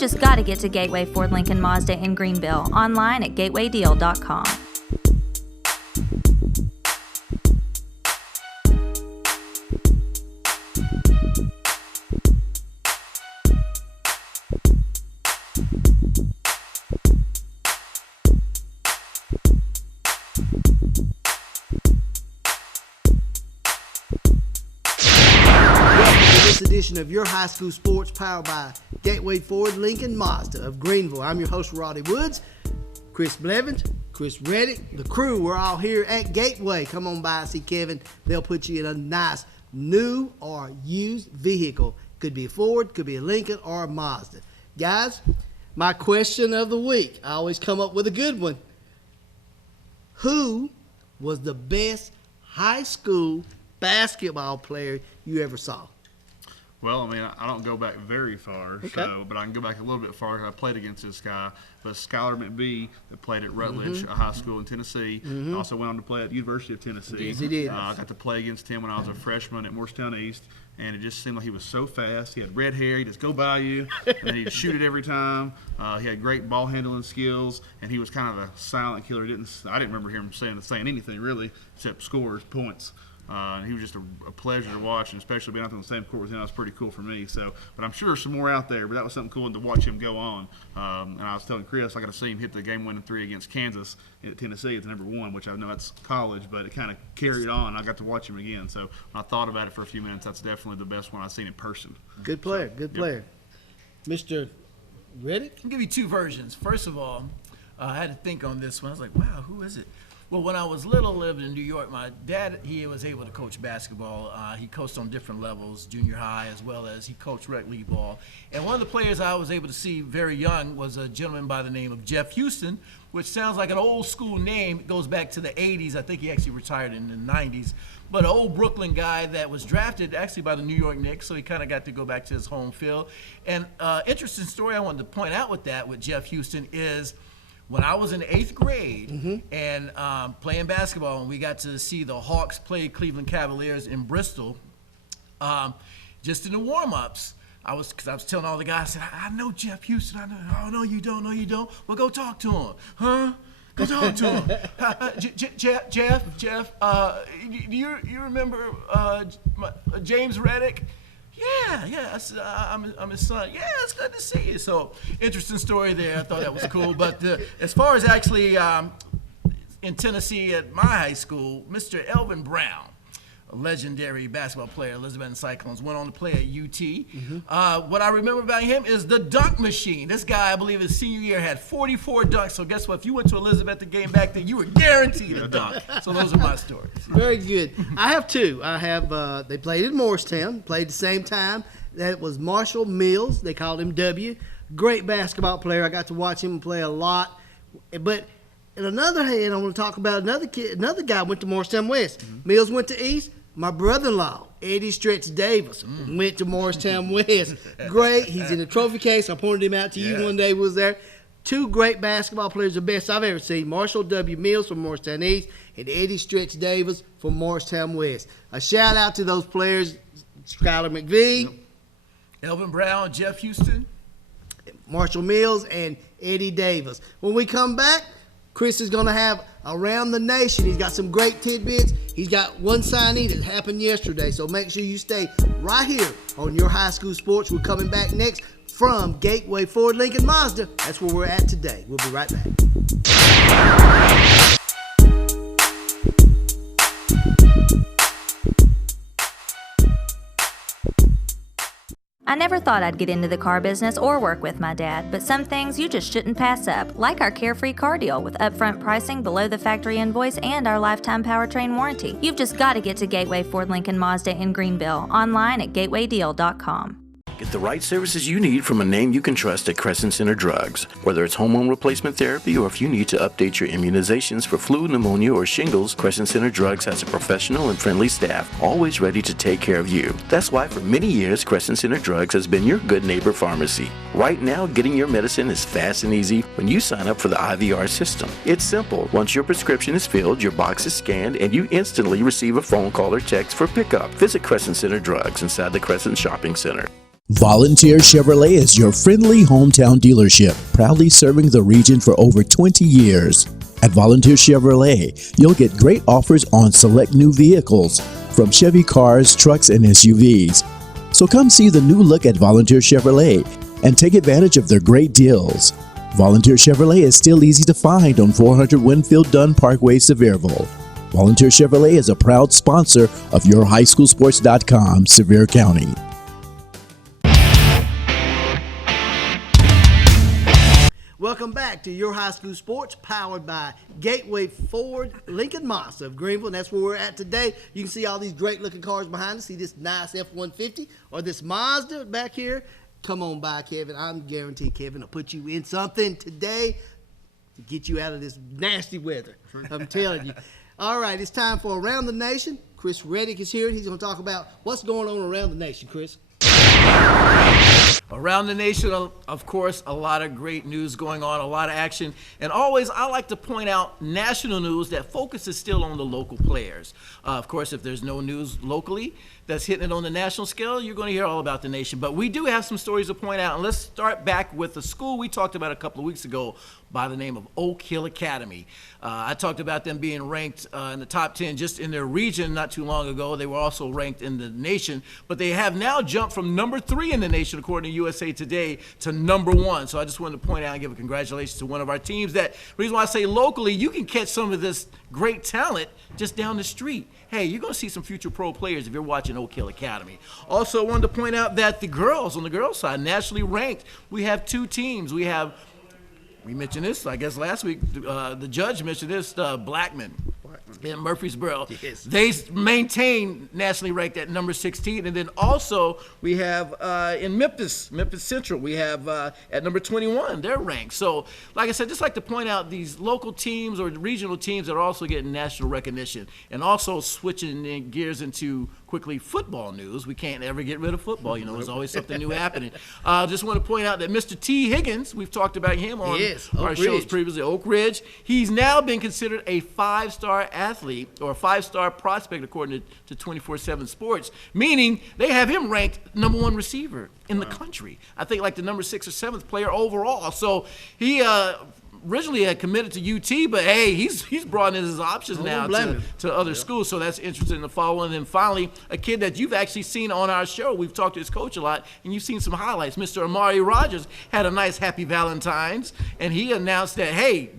You've just got to get to Gateway Ford Lincoln Mazda in Greenville, online at gatewaydeal.com. This edition of Your High School Sports, powered by Gateway Ford Lincoln Mazda of Greenville. I'm your host, Roddy Woods. Chris Blevins, Chris Reddick, the crew, we're all here at Gateway. Come on by and see Kevin. They'll put you in a nice new or used vehicle. Could be a Ford, could be a Lincoln, or a Mazda. Guys, my question of the week, I always come up with a good one. Who was the best high school basketball player you ever saw? Well, I mean, I don't go back very far, Okay. but I can go back a little bit far. I played against this guy, but Skylar McBee, that played at Rutledge High School in Tennessee, also went on to play at the University of Tennessee. Yes, he did. I got to play against him when I was a freshman at Morristown East, and it just seemed like he was so fast. He had red hair. He'd just go by you, and then he'd shoot it every time. He had great ball handling skills, and he was kind of a silent killer. I didn't remember him saying anything really except scores, points. He was just a pleasure to watch, and especially being out on the same court with him, that was pretty cool for me. So, but I'm sure there's some more out there, but that was something cool to watch him go on. And I was telling Chris, I got to see him hit the game-winning three against Kansas at Tennessee at the number one, which I know that's college, but it kind of carried on. I got to watch him again. So when I thought about it for a few minutes, that's definitely the best one I've seen in person. Good player, good player. Mr. Reddick? I'll give you two versions. First of all, I had to think on this one. I was like, wow, who is it? Well, when I was little, living in New York, my dad, he was able to coach basketball. He coached on different levels, junior high, as well as he coached rec league ball. And one of the players I was able to see very young was a gentleman by the name of Jeff Houston, which sounds like an old school name. It goes back to the 80s. I think he actually retired in the 90s. But an old Brooklyn guy that was drafted actually by the New York Knicks, so he kind of got to go back to his home field. And interesting story I wanted to point out with Jeff Houston is, when I was in 8th grade and playing basketball, and we got to see the Hawks play Cleveland Cavaliers in Bristol, just in the warm-ups, because I was telling all the guys, I said, I know Jeff Houston. I know. Oh, no, you don't. No, you don't. Well, go talk to him. Huh? Go talk to him. Jeff, do you remember James Reddick? Yeah, I'm his son. Yeah, it's good to see you. So, interesting story there. I thought that was cool. But as far as actually in Tennessee at my high school, Mr. Elvin Brown, a legendary basketball player, Elizabethton Cyclones, went on to play at UT. What I remember about him is the dunk machine. This guy, I believe, his senior year had 44 dunks. So guess what? If you went to Elizabethton game back then, you were guaranteed a dunk. So those are my stories. Very good. I have two. They played in Morristown, played the same time. That was Marshall Mills. They called him W. Great basketball player. I got to watch him play a lot. But on another hand, I want to talk about another guy went to Morristown West. Mills went to East. My brother-in-law, Eddie Stretch Davis, went to Morristown West. Great. He's in the trophy case. I pointed him out to you one day. Was there. Two great basketball players, the best I've ever seen. Marshall W. Mills from Morristown East and Eddie Stretch Davis from Morristown West. A shout-out to those players, Skylar McVee, Elvin Brown, Jeff Houston, Marshall Mills, and Eddie Davis. When we come back, Chris is going to have Around the Nation. He's got some great tidbits. He's got one signee that happened yesterday, so make sure you stay right here on Your High School Sports. We're coming back next from Gateway Ford Lincoln Mazda. That's where we're at today. We'll be right back. I never thought I'd get into the car business or work with my dad, but some things you just shouldn't pass up, like our Carefree car deal with upfront pricing below the factory invoice and our lifetime powertrain warranty. You've just got to get to Gateway Ford Lincoln Mazda in Greenville, online at gatewaydeal.com. Get the right services you need from a name you can trust at Crescent Center Drugs. Whether it's hormone replacement therapy or if you need to update your immunizations for flu, pneumonia, or shingles, Crescent Center Drugs has a professional and friendly staff always ready to take care of you. That's why for many years, Crescent Center Drugs has been your good neighbor pharmacy. Right now, getting your medicine is fast and easy when you sign up for the IVR system. It's simple. Once your prescription is filled, your box is scanned, and you instantly receive a phone call or text for pickup. Visit Crescent Center Drugs inside the Crescent Shopping Center. Volunteer Chevrolet is your friendly hometown dealership, proudly serving the region for over 20 years. At Volunteer Chevrolet, you'll get great offers on select new vehicles, from Chevy cars, trucks, and SUVs. So come see the new look at Volunteer Chevrolet and take advantage of their great deals. Volunteer Chevrolet is still easy to find on 400 Winfield Dunn Parkway, Sevierville. Volunteer Chevrolet is a proud sponsor of YourHighSchoolSports.com, Sevier County. Welcome back to Your High School Sports, powered by Gateway Ford Lincoln Mazda of Greenville. And that's where we're at today. You can see all these great looking cars behind us. See this nice F-150 or this Mazda back here. Come on by, Kevin. I'm guaranteed Kevin will put you in something today to get you out of this nasty weather. I'm telling you. All right, it's time for Around the Nation. Chris Reddick is here. He's going to talk about what's going on around the nation, Chris. Around the nation, of course, a lot of great news going on, a lot of action. And always, I like to point out national news that focuses still on the local players. Of course, if there's no news locally that's hitting it on the national scale, you're going to hear all about the nation. But we do have some stories to point out. And let's start back with the school we talked about a couple of weeks ago by the name of Oak Hill Academy. I talked about them being ranked in the top 10 just in their region not too long ago. They were also ranked in the nation, but they have now jumped from number 3 in the nation, according to USA Today, to number 1. So I just wanted to point out and give a congratulations to one of our teams. That reason why I say locally, you can catch some of this great talent just down the street. Hey, you're going to see some future pro players if you're watching Oak Hill Academy. Also, wanted to point out that the girls, on the girls' side, nationally ranked. We have 2 teams. We mentioned this, I guess, last week. The judge mentioned this, Blackman in Murfreesboro. Yes. They maintain nationally ranked at number 16. And then also we have in Memphis Central, we have at number 21, they're ranked. So, like I said, just like to point out these local teams or regional teams that are also getting national recognition. And also switching gears into quickly football news. We can't ever get rid of football. You know, there's always something new happening. Just want to point out that Mr. T. Higgins, we've talked about him on our shows previously, Oak Ridge. He's now been considered a 5-star athlete or a 5-star prospect according to 24/7 Sports, meaning they have him ranked number 1 receiver in the country. I think like the number 6th or 7th player overall. So he originally had committed to UT, but hey, he's broadened his options now to other schools, so that's interesting to follow. And then finally, a kid that you've actually seen on our show, we've talked to his coach a lot, and you've seen some highlights. Mr. Amari Rogers had a nice happy Valentine's, and he announced that, hey,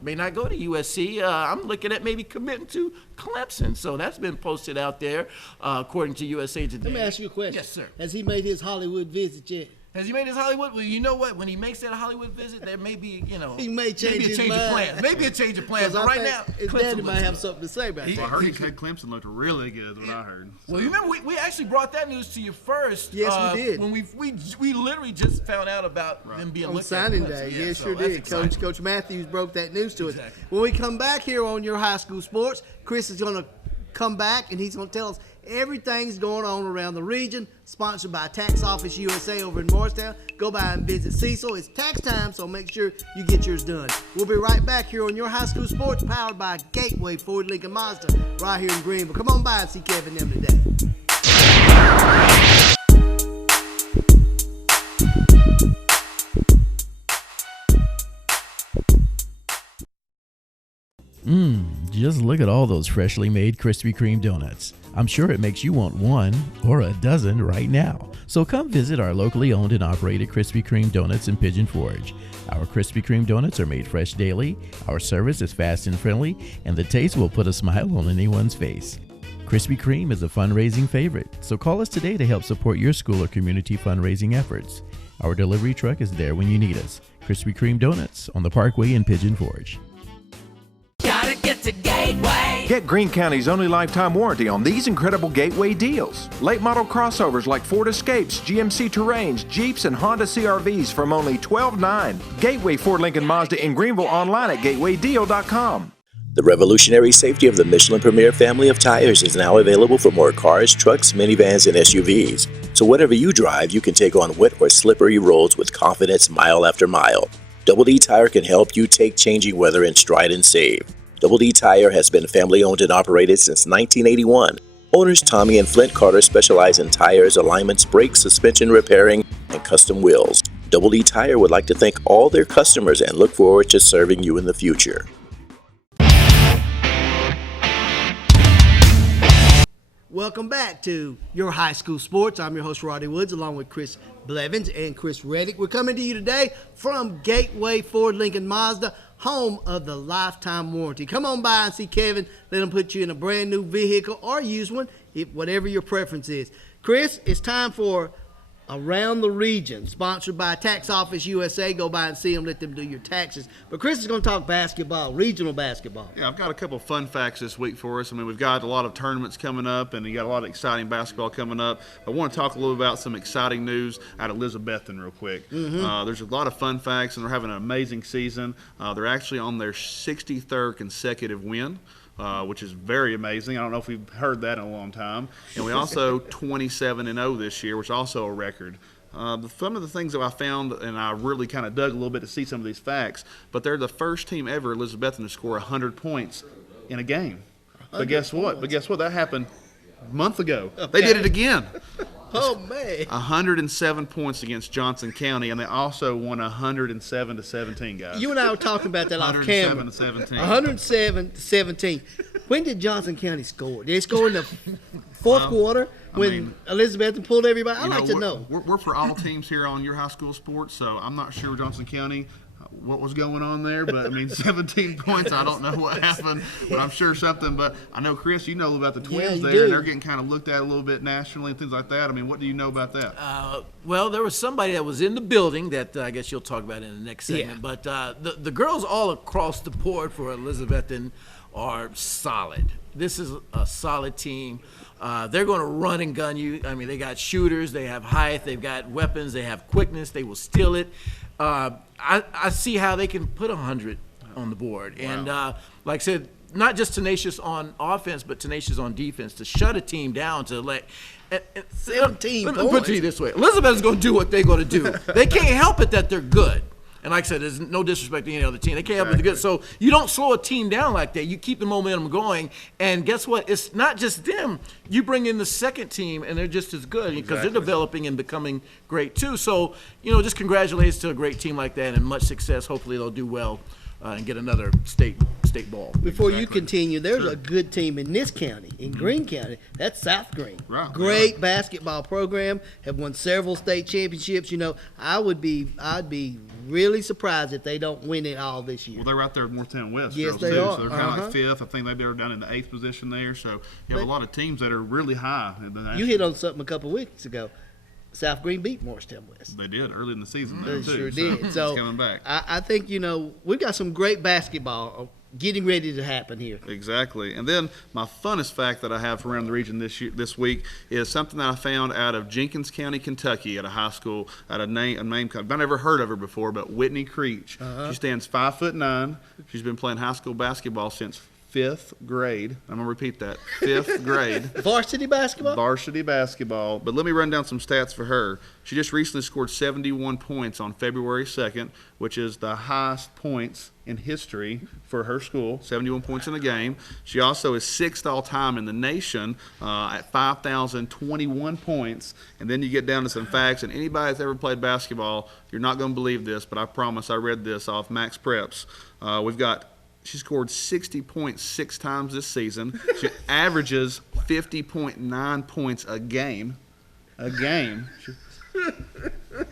may not go to USC. I'm looking at maybe committing to Clemson. So that's been posted out there, according to USA Today. Let me ask you a question. Yes, sir. Has he made his Hollywood visit yet? Has he made his Hollywood? Well, you know what? When he makes that Hollywood visit, there may be, he may change maybe a his change mind. of plans. Maybe a change of plans. But right now, his Clemson daddy might looks have good. something to say about that. Well, I heard he said Clemson looked really good, is what I heard. Well, you remember we actually brought that news to you first. Yes, we did. When we literally just found out about them being On looked signing at. day, Yeah, yes, so sure that's did. exciting. Coach Matthews broke that news to us. Exactly. When we come back here on Your High School Sports, Chris is going to come back and he's going to tell us everything's going on around the region. Sponsored by Tax Office USA over in Morristown. Go by and visit Cecil. It's tax time, so make sure you get yours done. We'll be right back here on Your High School Sports, powered by Gateway Ford Lincoln Mazda, right here in Greenville. Come on by and see Kevin and them today. Just look at all those freshly made Krispy Kreme donuts. I'm sure it makes you want one or a dozen right now. So come visit our locally owned and operated Krispy Kreme donuts in Pigeon Forge. Our Krispy Kreme donuts are made fresh daily, our service is fast and friendly, and the taste will put a smile on anyone's face. Krispy Kreme is a fundraising favorite, so call us today to help support your school or community fundraising efforts. Our delivery truck is there when you need us. Krispy Kreme Donuts on the Parkway in Pigeon Forge. Gotta get to Gateway. Get Greene County's only lifetime warranty on these incredible Gateway deals. Late model crossovers like Ford Escapes, GMC Terrains, Jeeps, and Honda CRVs from only $12,900. Gateway Ford Lincoln Mazda in Greenville, online at gatewaydeal.com. The revolutionary safety of the Michelin Premier family of tires is now available for more cars, trucks, minivans, and SUVs. So whatever you drive, you can take on wet or slippery roads with confidence mile after mile. Double D Tire can help you take changing weather in stride and save. Double D Tire has been family owned and operated since 1981 Owners Tommy and Flint Carter specialize in tires, alignments, brakes, suspension repairing, and custom wheels. Double E Tire would like to thank all their customers and look forward to serving you in the future. Welcome back to Your High School Sports. I'm your host, Roddy Woods, along with Chris Blevins and Chris Reddick. We're coming to you today from Gateway Ford Lincoln Mazda, home of the lifetime warranty. Come on by and see Kevin. Let him put you in a brand new vehicle or used one, whatever your preference is. Chris, it's time for Around the Region, sponsored by Tax Office USA. Go by and see them, let them do your taxes. But Chris is going to talk basketball, regional basketball. Yeah, I've got a couple of fun facts this week for us. I mean, we've got a lot of tournaments coming up, and you got a lot of exciting basketball coming up. I want to talk a little about some exciting news out of Elizabethton real quick. There's a lot of fun facts, and they're having an amazing season. They're actually on their 63rd consecutive win. Which is very amazing. I don't know if we've heard that in a long time. And we also 27-0 this year, which is also a record. Some of the things that I found, and I really kind of dug a little bit to see some of these facts, but they're the first team ever, Elizabethton, to score 100 points in a game. But guess what? That happened a month ago. They did it again. Oh, man. 107 points against Johnson County, and they also won 107-17, guys. You and I were talking about that off camera. 107-17. 107-17. When did Johnson County score? Did they score in the fourth quarter when Elizabethton pulled everybody? I'd like to know. We're for all teams here on Your High School Sports, so I'm not sure Johnson County what was going on there, but I mean 17 points, I don't know what happened, but I'm sure something. But I know, Chris, you know about the Twins there, and they're getting kind of looked at a little bit nationally and things like that. I mean, what do you know about that? Well, there was somebody that was in the building that I guess you'll talk about in the next segment, but the girls all across the board for Elizabethton are solid. This is a solid team. They're going to run and gun you. I mean, they got shooters, they have height, they've got weapons, they have quickness, they will steal it. I see how they can put 100 on the board. Wow. And like I said, not just tenacious on offense, but tenacious on defense to shut a team down to let 17 points. Let me put it to you this way. Elizabeth's going to do what they're going to do. They can't help it that they're good. And like I said, there's no disrespect to any other team. They can't help it. They're good. So you don't slow a team down like that. You keep the momentum going. And guess what? It's not just them. You bring in the second team, and they're just as good because they're developing and becoming great too. So, just congratulations to a great team like that and much success. Hopefully they'll do well and get another state ball. Before you continue, there's a good team in this county, in Greene County. That's South Greene. Right. Great basketball program. Have won several state championships. I'd be really surprised if they don't win it all this year. Well, they're right there with Moretown West. Yes, girls, they too. are. So they're kind of like fifth. I think they were down in the 8th position there. So you have a lot of teams that are really high. You hit on something a couple of weeks ago. South Greene beat Morristown West. They did early in the season. They sure too. did. So it's coming back. I think we've got some great basketball getting ready to happen here. Exactly. And then my funnest fact that I have from around the region this week is something that I found out of Jenkins County, Kentucky, at a high school at a name I've never heard of her before, but Whitney Creech. She stands 5'9". She's been playing high school basketball since 5th grade. I'm going to repeat that. 5th grade. Varsity basketball? Varsity basketball. But let me run down some stats for her. She just recently scored 71 points on February 2nd, which is the highest points in history for her school, 71 points in a game. She also is 6th all-time in the nation at 5,021 points. And then you get down to some facts, and anybody that's ever played basketball, you're not going to believe this, but I promise I read this off Max Preps. She scored 60 points 6 times this season. She averages 50.9 points a game.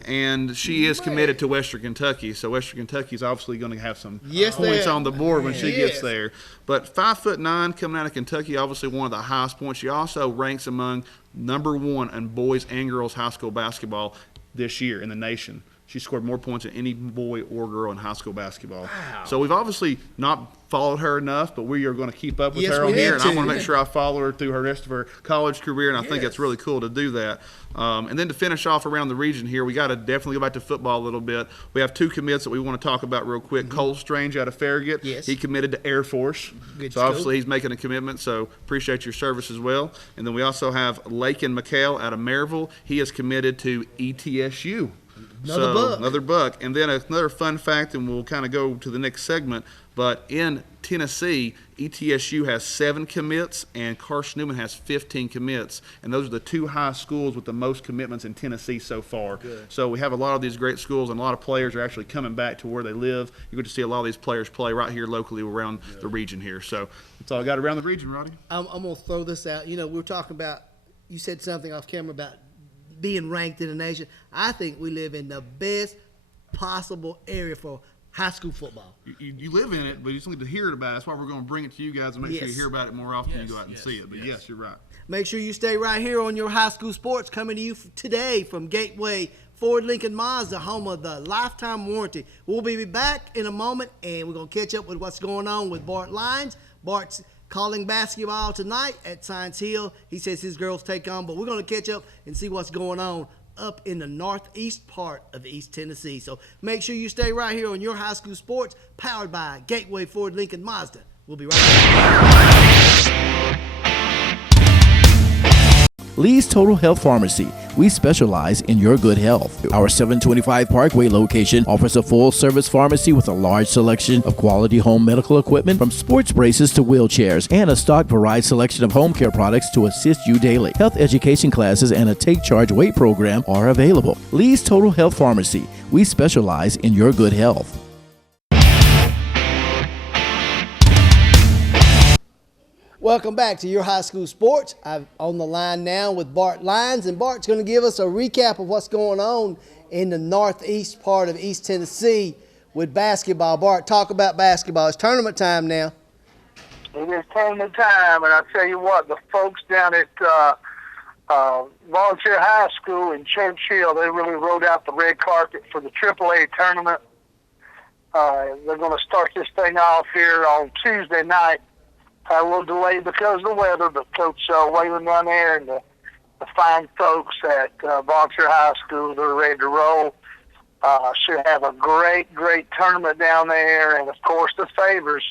And she is committed to Western Kentucky, so Western Kentucky is obviously going to have some points on the board when she gets there. But 5'9", coming out of Kentucky, obviously one of the highest points. She also ranks among #1 in boys and girls high school basketball this year in the nation. She scored more points than any boy or girl in high school basketball. Wow. So we've obviously not followed her enough, but we are going to keep up with her on here. And I want to make sure I follow her through her rest of her college career, and I think it's really cool to do that. And then to finish off around the region here, we got to definitely go back to football a little bit. We have 2 commits that we want to talk about real quick. Cole Strange out of Farragut. Yes. He committed to Air Force. Good so obviously he's making a commitment, so appreciate your service as well. And then we also have Lakin McHale out of Maryville. He is committed to ETSU. Another buck. And then another fun fact, and we'll kind of go to the next segment, but in Tennessee, ETSU has 7 commits and Carson Newman has 15 commits. And those are the 2 high schools with the most commitments in Tennessee so far. Good. So we have a lot of these great schools, and a lot of players are actually coming back to where they live. You're going to see a lot of these players play right here locally around the region here. So that's all I got around the region, Roddy. I'm going to throw this out. You know, we were talking about, you said something off camera about being ranked in the nation. I think we live in the best possible area for high school football. You live in it, but you just need to hear it about it. That's why we're going to bring it to you guys and make sure you hear about it more often and you go out and see it. But yes, you're right. Make sure you stay right here on your high school sports, coming to you today from Gateway Ford Lincoln Mazda, home of the lifetime warranty. We'll be back in a moment, and we're going to catch up with what's going on with Bart Lyons. Bart's calling basketball tonight at Science Hill. He says his girls take on, but we're going to catch up and see what's going on up in the northeast part of East Tennessee. So make sure you stay right here on your high school sports, powered by Gateway Ford Lincoln Mazda. We'll be right back. Lee's Total Health Pharmacy. We specialize in your good health. Our 725 Parkway location offers a full-service pharmacy with a large selection of quality home medical equipment, from sports braces to wheelchairs, and a stock varied selection of home care products to assist you daily. Health education classes and a take-charge weight program are available. Lee's Total Health Pharmacy. We specialize in your good health. Welcome back to your high school sports. I'm on the line now with Bart Lyons, and Bart's going to give us a recap of what's going on in the northeast part of East Tennessee with basketball. Bart, talk about basketball. It's tournament time now. It is tournament time, and I tell you what, the folks down at Volunteer High School in Churchill, they really rolled out the red carpet for the AAA tournament. They're going to start this thing off here on Tuesday night. A little delayed because of the weather, but Coach Waylon run there and the fine folks at Volunteer High School, they're ready to roll. Should have a great tournament down there, and of course the favors,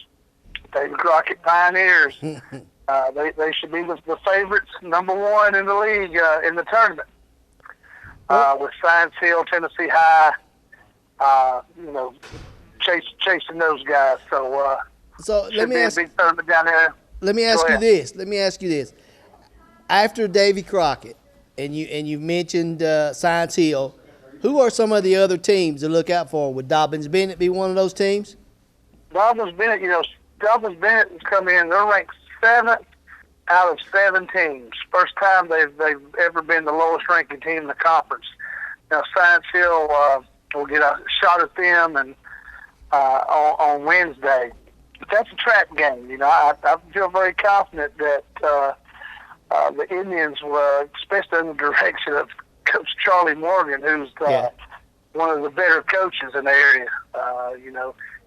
Davy Crockett Pioneers. They should be the favorites, number 1 in the league in the tournament. With Science Hill, Tennessee High, chasing those guys. So let me ask down there. Let me ask you this. After Davy Crockett, and you mentioned Science Hill, who are some of the other teams to look out for? Would Dobbins Bennett be one of those teams? Dobbins Bennett has come in. They're ranked 7th out of 7 teams. First time they've ever been the lowest ranking team in the conference. Now Science Hill will get a shot at them and on Wednesday. But that's a trap game. I feel very confident that the Indians were, especially under the direction of Coach Charlie Morgan, who's one of the better coaches in the area.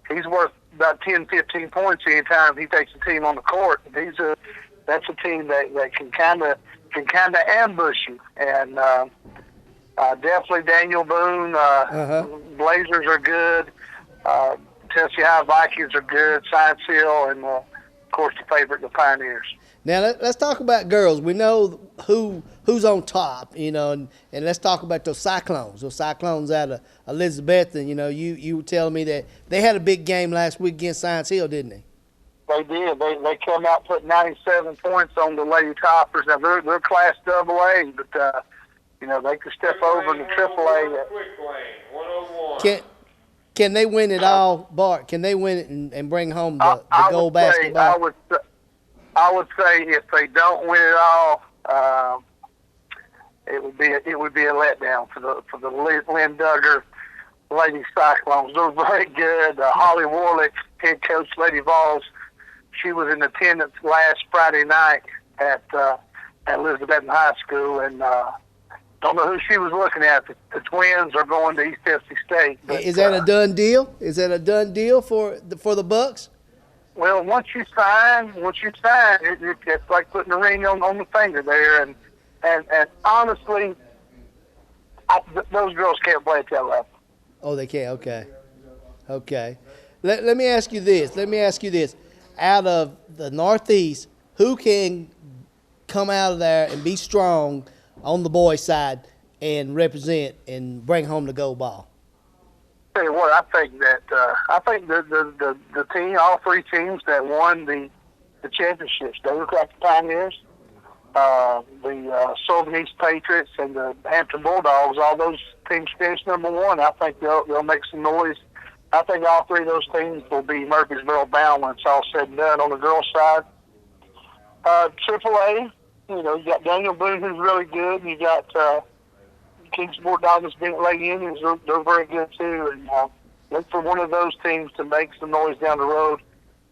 He's worth about 10, 15 points anytime he takes a team on the court. That's a team that can kind of ambush you. And definitely Daniel Boone. Blazers are good. Tennessee High Vikings are good, Science Hill, and of course the favorite, the Pioneers. Now let's talk about girls. We know who's on top, and let's talk about those Cyclones. Those Cyclones out of Elizabeth, and you were telling me that they had a big game last week against Science Hill, didn't they? They did. They come out put 97 points on the Lady Toppers. Now they're Class AA, but they could step over in the AAA. Can they win it all, Bart? Can they win it and bring home the gold basketball? I would say if they don't win it all, it would be a letdown for the Lynn Duggar Lady Cyclones. They're very good. Holly Warlick, head coach, Lady Vols, she was in attendance last Friday night at Elizabeth High School, and don't know who she was looking at. The Twins are going to East Tennessee State. But, is that a done deal? Is that a done deal for the Bucks? Well, once you sign, it's like putting a ring on the finger there. And honestly, those girls can't play at that level. Oh, they can't. Okay. Let me ask you this. Out of the Northeast, who can come out of there and be strong on the boys' side and represent and bring home the gold ball? Tell you what, I think the team, all three teams that won the championships, David Craft Pioneers, the Sylvan East Patriots, and the Hampton Bulldogs, all those teams finished number one. I think they'll make some noise. I think all three of those teams will be Murfreesboro bound when it's all said and done. On the girls' side, AAA, you got Daniel Boone, who's really good. You got Kingsport Doggins, Bennett Lady Indians. They're very good too. And look for one of those teams to make some noise down the road.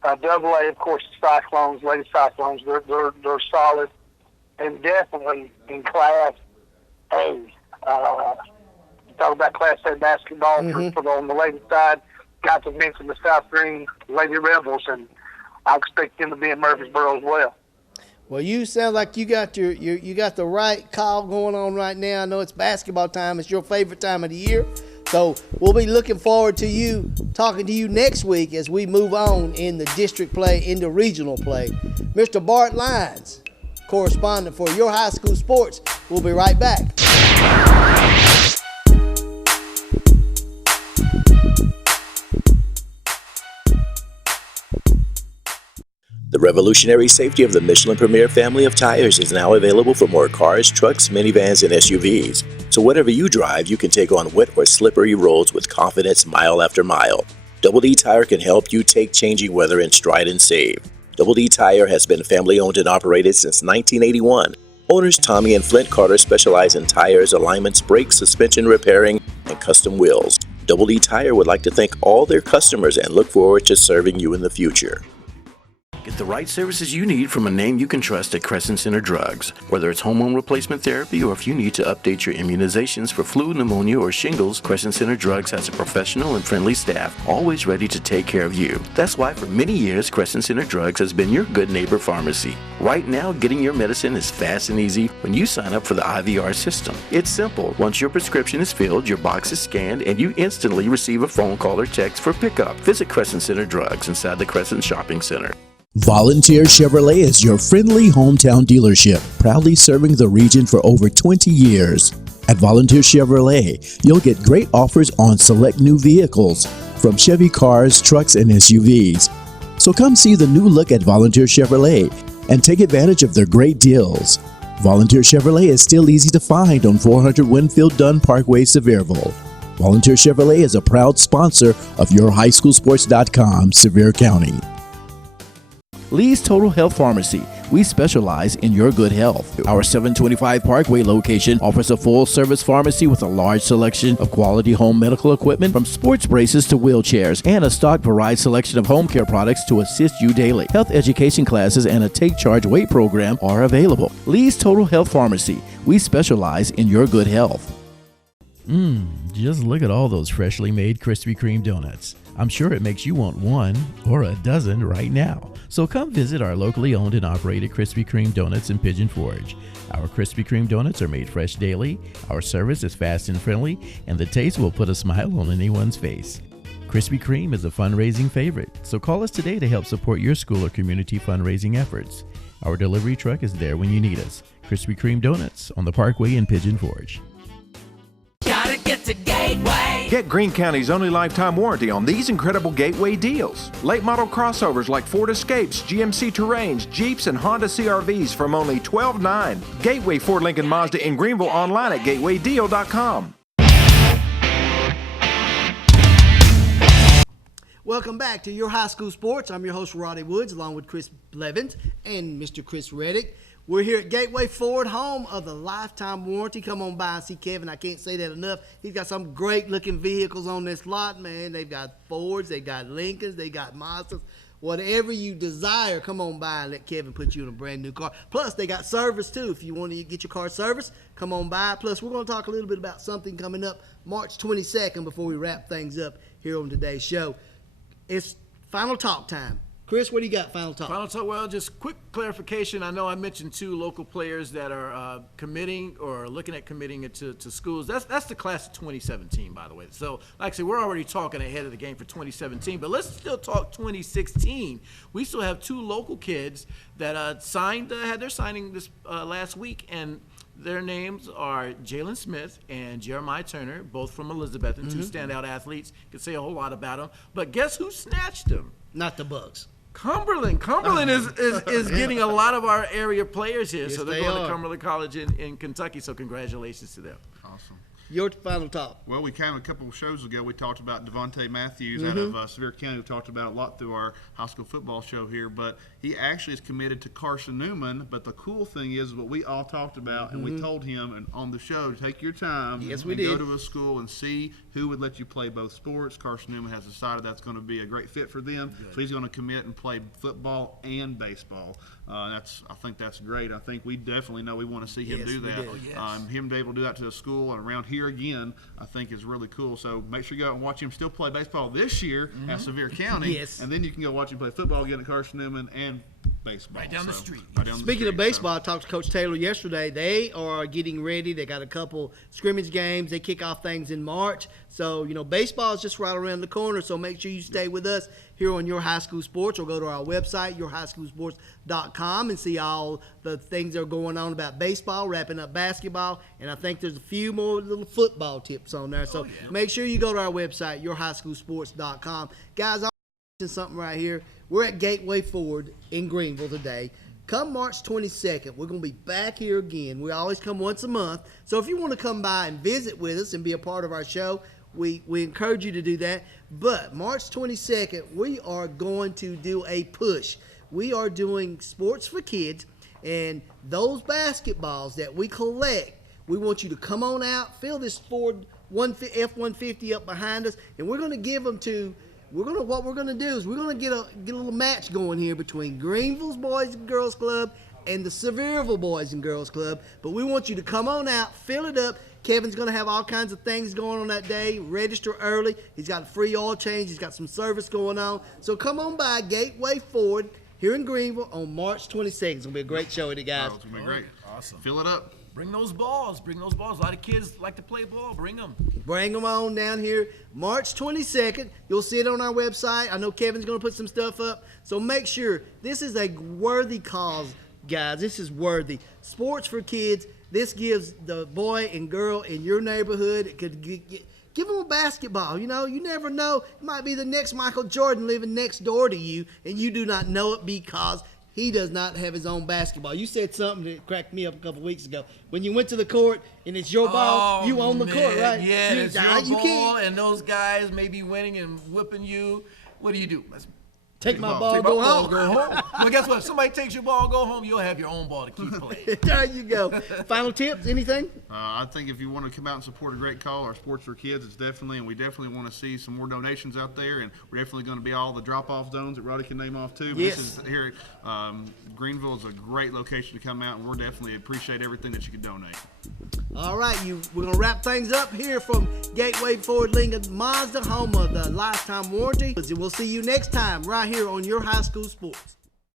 AA, of course, the Cyclones, Lady Cyclones. They're solid, and definitely in Class A. Talk about Class A basketball on the lady side. Got to mention the South Green Lady Rebels, and I expect them to be in Murfreesboro as well. Well, you sound like you got you got the right call going on right now. I know it's basketball time. It's your favorite time of the year. So we'll be looking forward to talking to you next week as we move on in the district play into regional play. Mr. Bart Lyons, correspondent for Your High School Sports. We'll be right back. The revolutionary safety of the Michelin Premier family of tires is now available for more cars, trucks, minivans, and SUVs. So whatever you drive, you can take on wet or slippery roads with confidence mile after mile. Double D Tire can help you take changing weather in stride and save. Double D Tire has been family owned and operated since 1981. Owners Tommy and Flint Carter specialize in tires, alignments, brakes, suspension repairing, and custom wheels. Double D Tire would like to thank all their customers and look forward to serving you in the future. Get the right services you need from a name you can trust at Crescent Center Drugs. Whether it's hormone replacement therapy or if you need to update your immunizations for flu, pneumonia, or shingles, Crescent Center Drugs has a professional and friendly staff, always ready to take care of you. That's why for many years, Crescent Center Drugs has been your good neighbor pharmacy. Right now, getting your medicine is fast and easy when you sign up for the IVR system. It's simple. Once your prescription is filled, your box is scanned, and you instantly receive a phone call or text for pickup. Visit Crescent Center Drugs inside the Crescent Shopping Center. Volunteer Chevrolet is your friendly hometown dealership, proudly serving the region for over 20 years. At Volunteer Chevrolet, you'll get great offers on select new vehicles, from Chevy cars, trucks, and SUVs. So come see the new look at Volunteer Chevrolet and take advantage of their great deals. Volunteer Chevrolet is still easy to find on 400 Winfield Dunn Parkway, Sevierville. Volunteer Chevrolet is a proud sponsor of YourHighSchoolSports.com, Sevier County. Lee's Total Health Pharmacy. We specialize in your good health. Our 725 Parkway location offers a full-service pharmacy with a large selection of quality home medical equipment, from sports braces to wheelchairs, and a stocked varied selection of home care products to assist you daily. Health education classes and a Take Charge Weight program are available. Lee's Total Health Pharmacy. We specialize in your good health. Just look at all those freshly made Krispy Kreme donuts. I'm sure it makes you want one or a dozen right now. So come visit our locally owned and operated Krispy Kreme donuts in Pigeon Forge. Our Krispy Kreme donuts are made fresh daily, our service is fast and friendly, and the taste will put a smile on anyone's face. Krispy Kreme is a fundraising favorite, so call us today to help support your school or community fundraising efforts. Our delivery truck is there when you need us. Krispy Kreme Donuts on the Parkway in Pigeon Forge. Gotta get to Gateway. Get Greene County's only lifetime warranty on these incredible Gateway deals. Late model crossovers like Ford Escapes, GMC Terrains, Jeeps, and Honda CRVs from only $12,900. Gateway Ford Lincoln Mazda in Greenville, online at gatewaydeal.com. Welcome back to Your High School Sports. I'm your host, Roddy Woods, along with Chris Blevins and Mr. Chris Reddick. We're here at Gateway Ford, home of the lifetime warranty. Come on by and see Kevin. I can't say that enough. He's got some great-looking vehicles on this lot, man. They've got Fords, they got Lincolns, they got Mazdas. Whatever you desire, come on by and let Kevin put you in a brand-new car. Plus, they got service, too. If you want to get your car serviced, come on by. Plus, we're going to talk a little bit about something coming up March 22nd before we wrap things up here on today's show. It's final talk time. Chris, what do you got, final talk? Final talk, well, just quick clarification. I know I mentioned 2 local players that are committing or looking at committing it to schools. That's the class of 2017, by the way. So, like I said, we're already talking ahead of the game for 2017, but let's still talk 2016. We still have 2 local kids that had their signing this last week, and Their names are Jalen Smith and Jeremiah Turner, both from Elizabethton, two standout athletes. Could say a whole lot about them. But guess who snatched them? Not the Bucks. Cumberland. Cumberland is getting a lot of our area players here. Yes, So they're they going are. to Cumberland College in Kentucky. So congratulations to them. Awesome. Your final talk. Well, we came a couple of shows ago. We talked about Devontae Matthews out of Sevier County. We talked about it a lot through our high school football show here. But he actually is committed to Carson Newman. But the cool thing is what we all talked about, and we told him and on the show, take your time Yes, we and go did. to a school and see who would let you play both sports. Carson Newman has decided that's going to be a great fit for them. So he's going to commit and play football and baseball. I think that's great. I think we definitely know we want to see him Yes, do we that. do. Oh, yes. Him to be able to do that to a school and around here again, I think is really cool. So make sure you go out and watch him still play baseball this year at Sevier County. Yes. And then you can go watch him play football again at Carson Newman and baseball. Right down the street. Right down the Speaking of street, baseball, I talked to Coach Taylor yesterday. They are getting ready. They got a couple scrimmage games. They kick off things in March. So, baseball is just right around the corner. So make sure you stay with us here on Your High School Sports, or go to our website, yourhighschoolsports.com, and see all the things that are going on about baseball, wrapping up basketball. And I think there's a few more little football tips on there. So make sure you go to our website, yourhighschoolsports.com. Guys, I'll mention something right here. We're at Gateway Ford in Greenville today. Come March 22nd, we're going to be back here again. We always come once a month. So if you want to come by and visit with us and be a part of our show, we encourage you to do that. But March 22nd, we are going to do a push. We are doing sports for kids, and those basketballs that we collect, we want you to come on out, fill this Ford F-150 up behind us, and we're going to give them to what we're gonna do is we're gonna get a little match going here between Greenville's Boys and Girls Club and the Sevierville Boys and Girls Club. But we want you to come on out, fill it up. Kevin's gonna have all kinds of things going on that day. Register early. He's got a free oil change. He's got some service going on. So come on by Gateway Ford here in Greenville on March 22nd. It's gonna be a great show with you guys. So it's going to be great. Awesome. Fill it up. Bring those balls. Bring those balls. A lot of kids like to play ball. Bring them. Bring them on down here March 22nd. You'll see it on our website. I know Kevin's going to put some stuff up. So make sure this is a worthy cause, guys. This is worthy. Sports for kids. This gives the boy and girl in your neighborhood, it could give them a basketball. You never know. It might be the next Michael Jordan living next door to you, and you do not know it because he does not have his own basketball. You said something that cracked me up a couple weeks ago. When you went to the court and it's your ball, you own the court, right? Yeah, it's your you ball, can't and those guys may be winning and whipping you. What do you do? take my ball. ball, Take go my ball, home. go home. Well, guess what? If somebody takes your ball, go home, you'll have your own ball to keep playing. There you go. Final tips, anything? I think if you want to come out and support a great cause, our Sports for Kids, we definitely want to see some more donations out there, and we're definitely going to be all the drop-off zones that Roddy can name off too. But Yes. This is here at Greenville is a great location to come out, and we're definitely appreciate everything that you can donate. All right, we're going to wrap things up here from Gateway Ford Lincoln Mazda, home of the lifetime warranty. And we'll see you next time right here on Your High School Sports.